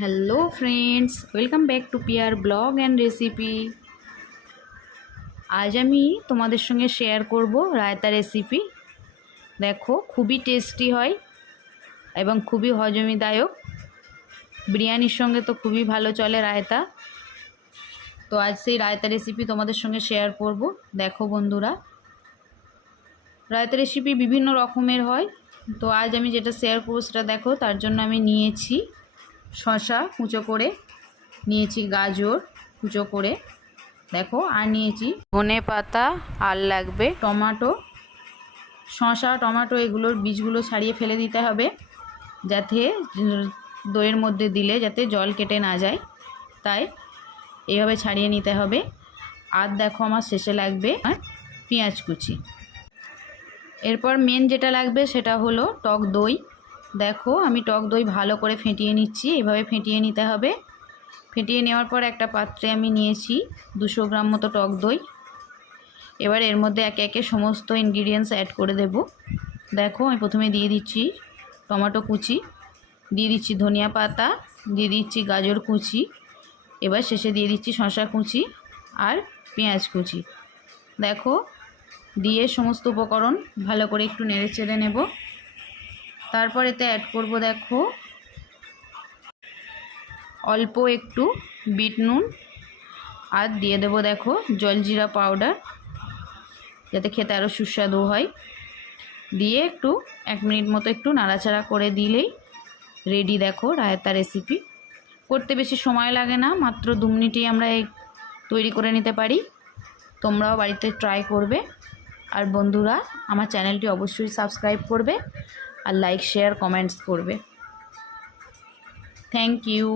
Hello friends, welcome back to পিয়ার blog and recipe. আজ আমি তোমাদের সঙ্গে শেয়ার করব রায়তা রেসিপি। দেখো, খুবই টেস্টি হয় এবং খুবই হজমিদায়ক। বিরিয়ানির সঙ্গে তো খুবই ভালো চলে রায়তা। তো আজ সেই রায়তা রেসিপি তোমাদের সঙ্গে শেয়ার করব। দেখো বন্ধুরা, রায়তা রেসিপি বিভিন্ন রকমের হয়। তো আজ আমি যেটা শেয়ার করবো সেটা দেখো। তার জন্য আমি নিয়েছি শসা কুচো করে, নিয়েছি গাজর কুচো করে, দেখো, আর নিয়েছি ধনে পাতা, আর লাগবে টমেটো। শসা টমেটো এগুলোর বীজগুলো ছাড়িয়ে ফেলে দিতে হবে, যাতে দইয়ের মধ্যে দিলে যাতে জল কেটে না যায়, তাই এইভাবে ছাড়িয়ে নিতে হবে। আর দেখো, আমার শেষে লাগবে পেঁয়াজ কুচি। এরপর মেন যেটা লাগবে সেটা হলো টক দই। দেখো, আমি টক দই ভালো করে ফেটিয়ে নিচ্ছি। এভাবে ফেটিয়ে নিতে হবে। ফেটিয়ে নেওয়ার পর একটা পাত্রে আমি নিয়েছি 200 গ্রাম মতো টক দই। এবার এর মধ্যে একে একে সমস্ত ইনগ্রিডিয়েন্টস অ্যাড করে দেব। দেখো, আমি প্রথমে দিয়ে দিচ্ছি টমেটো কুচি, দিয়ে দিচ্ছি ধনিয়া পাতা, দিয়ে দিচ্ছি গাজর কুচি, এবার শেষে দিয়ে দিচ্ছি শসা কুচি আর পেঁয়াজ কুচি। দেখো, দিয়ে সমস্ত উপকরণ ভালো করে একটু নেড়ে চেড়ে নেব। তারপর এতে অ্যাড করব দেখো অল্প একটু বিট নুন, আর দিয়ে দেবো দেখো জলজিরা পাউডার, যাতে খেতে আরও সুস্বাদু হয়। দিয়ে একটু 1 মিনিট মতো একটু নাড়াচাড়া করে দিলেই রেডি। দেখো, রায়তা রেসিপি করতে বেশি সময় লাগে না, মাত্র 2 মিনিটেই আমরা তৈরি করে নিতে পারি। তোমরাও বাড়িতে ট্রাই করবে। আর বন্ধুরা, আমার চ্যানেলটি অবশ্যই সাবস্ক্রাইব করবে আর লাইক শেয়ার কমেন্টস করবে। Thank you.